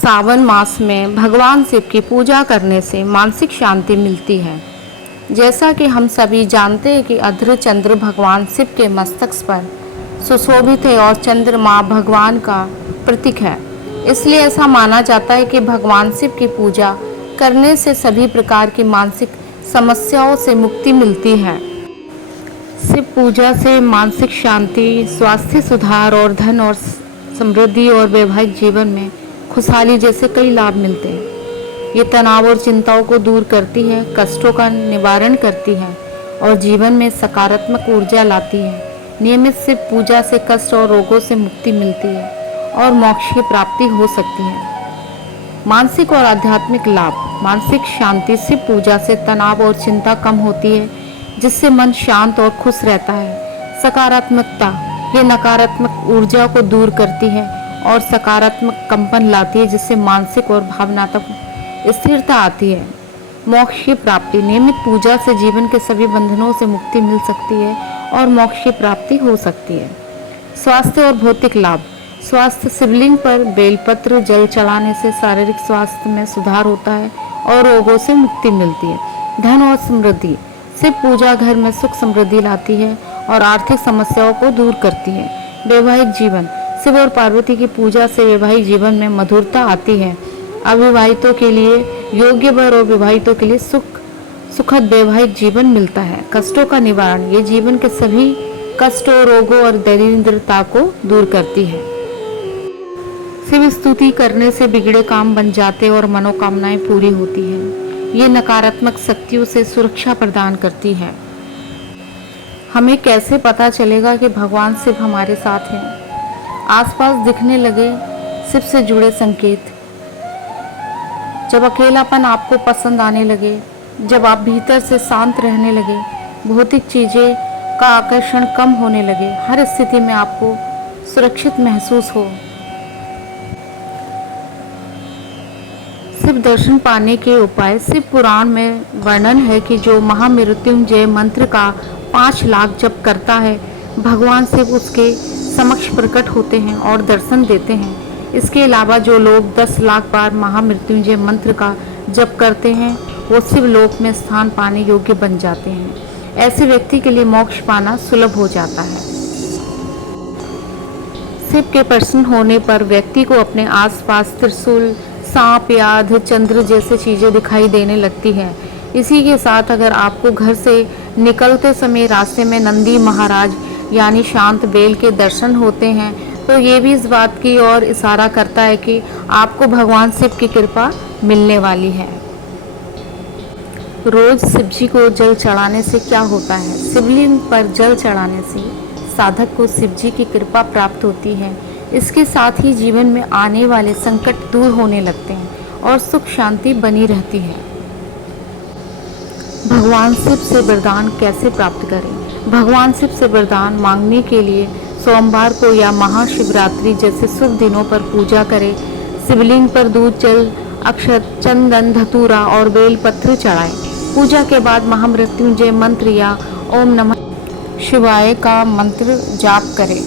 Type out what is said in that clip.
सावन मास में भगवान शिव की पूजा करने से मानसिक शांति मिलती है। जैसा कि हम सभी जानते हैं कि अर्धचंद्र भगवान शिव के मस्तक पर सुशोभित है और चंद्रमा भगवान का प्रतीक है। इसलिए ऐसा माना जाता है कि भगवान शिव की पूजा करने से सभी प्रकार की मानसिक समस्याओं से मुक्ति मिलती है। शिव पूजा से मानसिक शांति, स्वास्थ्य सुधार और धन और समृद्धि और वैवाहिक जीवन में खुशहाली जैसे कई लाभ मिलते हैं। ये तनाव और चिंताओं को दूर करती है, कष्टों का निवारण करती है और जीवन में सकारात्मक ऊर्जा लाती है। नियमित शिव पूजा से कष्ट और रोगों से मुक्ति मिलती है और मोक्ष की प्राप्ति हो सकती है। मानसिक और आध्यात्मिक लाभ। मानसिक शांति। शिव पूजा से तनाव और चिंता कम होती है, जिससे मन शांत और खुश रहता है। सकारात्मकता। ये नकारात्मक ऊर्जा को दूर करती है और सकारात्मक कंपन लाती है, जिससे मानसिक और भावनात्मक स्थिरता आती है। मोक्ष की प्राप्ति। नियमित पूजा से जीवन के सभी बंधनों से मुक्ति मिल सकती है और मोक्ष की प्राप्ति हो सकती है। स्वास्थ्य और भौतिक लाभ। स्वास्थ्य। शिवलिंग पर बेलपत्र जल चढ़ाने से शारीरिक स्वास्थ्य में सुधार होता है और रोगों से मुक्ति मिलती है। धन और समृद्धि। शिव पूजा घर में सुख समृद्धि लाती है और आर्थिक समस्याओं को दूर करती है। वैवाहिक जीवन। शिव और पार्वती की पूजा से वैवाहिक जीवन में मधुरता आती है। अविवाहितों के लिए योग्य वर और विवाहितों के लिए सुखद वैवाहिक जीवन मिलता है। कष्टों का निवारण। ये जीवन के सभी कष्टों, रोगों और दरिद्रता को दूर करती है। शिव स्तुति करने से बिगड़े काम बन जाते और मनोकामनाएं पूरी होती है। ये नकारात्मक शक्तियों से सुरक्षा प्रदान करती है। हमें कैसे पता चलेगा कि भगवान शिव हमारे साथ हैं? आसपास दिखने लगे शिव से जुड़े संकेत। जब अकेलापन आपको पसंद आने लगे, जब आप भीतर से शांत रहने लगे, भौतिक चीज़ें का आकर्षण कम होने लगे, हर स्थिति में आपको सुरक्षित महसूस हो। शिव दर्शन पाने के उपाय। शिव पुराण में वर्णन है कि जो महामृत्युंजय मंत्र का 5 लाख जप करता है, भगवान शिव उसके समक्ष प्रकट होते हैं और दर्शन देते हैं। इसके अलावा जो लोग 10 लाख बार महामृत्युंजय मंत्र का जप करते हैं, वो शिवलोक में स्थान पाने योग्य बन जाते हैं। ऐसे व्यक्ति के लिए मोक्ष पाना सुलभ हो जाता है। शिव के प्रसन्न होने पर व्यक्ति को अपने आसपास त्रिशूल, सांप या अर्धचंद्र जैसे चीजें दिखाई देने लगती है। इसी के साथ अगर आपको घर से निकलते समय रास्ते में नंदी महाराज यानी शांत बेल के दर्शन होते हैं, तो ये भी इस बात की ओर इशारा करता है कि आपको भगवान शिव की कृपा मिलने वाली है। रोज शिवजी को जल चढ़ाने से क्या होता है? शिवलिंग पर जल चढ़ाने से साधक को शिवजी की कृपा प्राप्त होती है। इसके साथ ही जीवन में आने वाले संकट दूर होने लगते हैं और सुख शांति बनी रहती है। भगवान शिव से वरदान कैसे प्राप्त करें? भगवान शिव से वरदान मांगने के लिए सोमवार को या महाशिवरात्रि जैसे शुभ दिनों पर पूजा करें। शिवलिंग पर दूध, जल, अक्षत, चंदन, धतूरा और बेल पत्र चढ़ाएं। पूजा के बाद महामृत्युंजय मंत्र या ओम नमः शिवाय का मंत्र जाप करें।